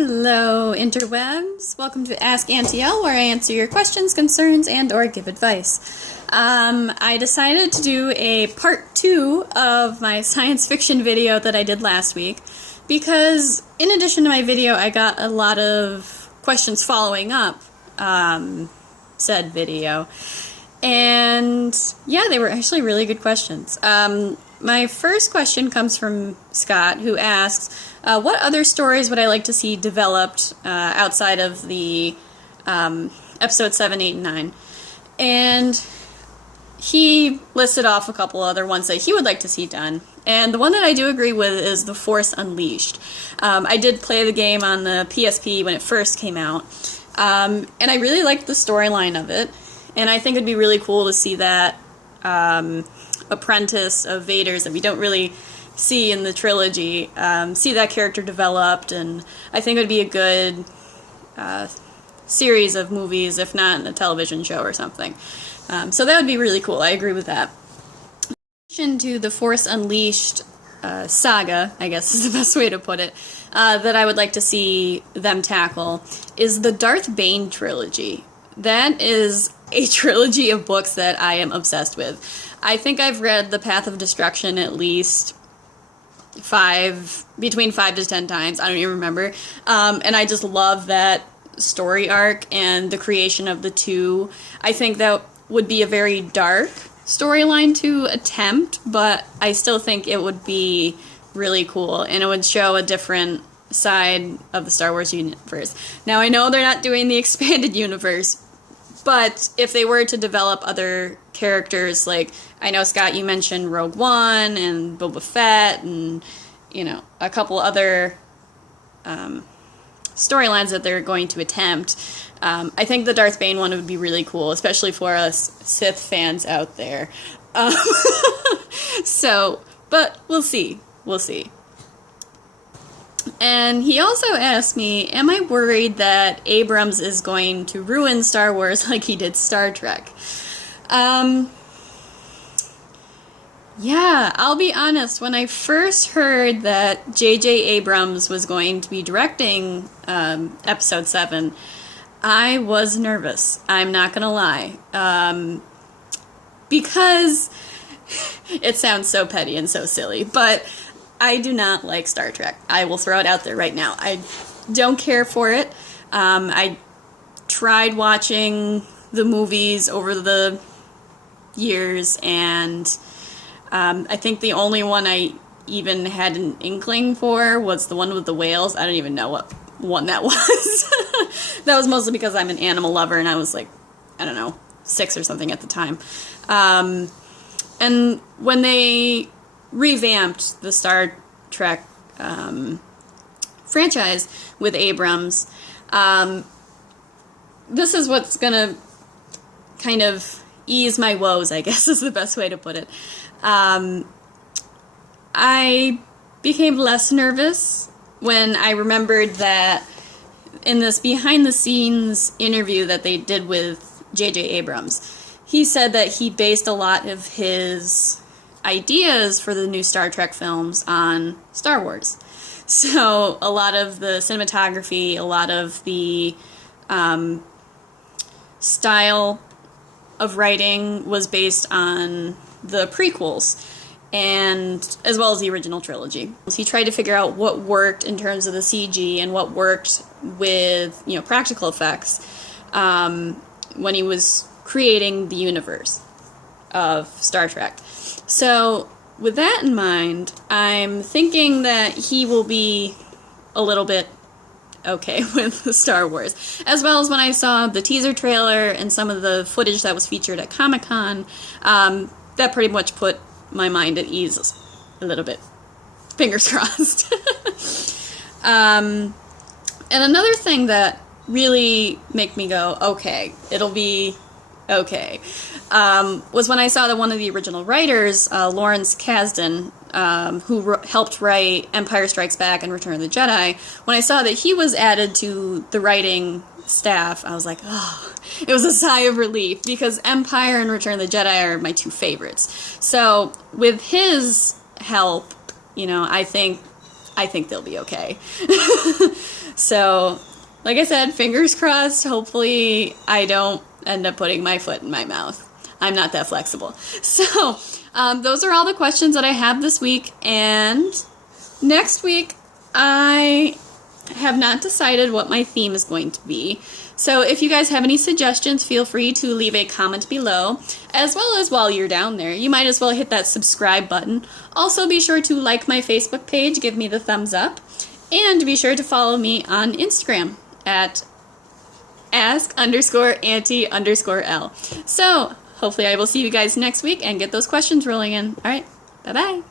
Hello, interwebs. Welcome to Ask Auntie, where I answer your questions, concerns, and or give advice. I decided to do a part 2 of my science fiction video that I did last week because in addition to my video, I got a lot of questions following up said video. And yeah, they were actually really good questions. My first question comes from Scott, who asks, what other stories would I like to see developed outside of the episode 7, 8, and 9? And he listed off a couple other ones that he would like to see done. And the one that I do agree with is The Force Unleashed. I did play the game on the PSP when it first came out, and I really liked the storyline of it. And I think it'd be really cool to see that apprentice of Vader's that we don't really see in the trilogy, see that character developed, and I think it would be a good series of movies, if not a television show or something. So that would be really cool. I agree with that. In addition to the Force Unleashed saga, I guess is the best way to put it, that I would like to see them tackle is the Darth Bane trilogy. That is a trilogy of books that I am obsessed with. I think I've read The Path of Destruction at least between 5 to 10 times. I don't even remember. And I just love that story arc and the creation of the two. I think that would be a very dark storyline to attempt, but I still think it would be really cool, and it would show a different side of the Star Wars universe. Now, I know they're not doing the expanded universe, but if they were to develop other characters, like, I know, Scott, you mentioned Rogue One and Boba Fett and, you know, a couple other storylines that they're going to attempt, I think the Darth Bane one would be really cool, especially for us Sith fans out there. But we'll see. We'll see. And he also asked me, am I worried that Abrams is going to ruin Star Wars like he did Star Trek? Yeah, I'll be honest. When I first heard that J.J. Abrams was going to be directing Episode 7, I was nervous. I'm not gonna lie. Because it sounds so petty and so silly, but I do not like Star Trek. I will throw it out there right now. I don't care for it. I tried watching the movies over the years, and I think the only one I even had an inkling for was the one with the whales. I don't even know what one that was. That was mostly because I'm an animal lover, and I was like, I don't know, 6 or something at the time. And when they revamped the Star Trek franchise with Abrams, this is what's gonna kind of ease my woes, I guess is the best way to put it. I became less nervous when I remembered that in this behind-the-scenes interview that they did with J.J. Abrams, he said that he based a lot of his ideas for the new Star Trek films on Star Wars. So a lot of the cinematography, a lot of the style of writing was based on the prequels, and as well as the original trilogy. He tried to figure out what worked in terms of the CG and what worked with, you know, practical effects when he was creating the universe of Star Trek. So with that in mind, I'm thinking that he will be a little bit okay with Star Wars. As well as when I saw the teaser trailer and some of the footage that was featured at Comic-Con, that pretty much put my mind at ease a little bit. Fingers crossed. And another thing that really made me go, okay, it'll be okay, was when I saw that one of the original writers, Lawrence Kasdan, who helped write Empire Strikes Back and Return of the Jedi, when I saw that he was added to the writing staff, I was like, oh, it was a sigh of relief, because Empire and Return of the Jedi are my two favorites. So with his help, you know, I think I think they'll be okay. So, like I said, fingers crossed. Hopefully I don't end up putting my foot in my mouth. I'm not that flexible. So, those are all the questions that I have this week. And next week, I have not decided what my theme is going to be. So if you guys have any suggestions, feel free to leave a comment below. As well as while you're down there, you might as well hit that subscribe button. Also be sure to like my Facebook page, give me the thumbs up. And be sure to follow me on Instagram at ask_auntie_L. So hopefully I will see you guys next week and get those questions rolling in. Alright, bye-bye.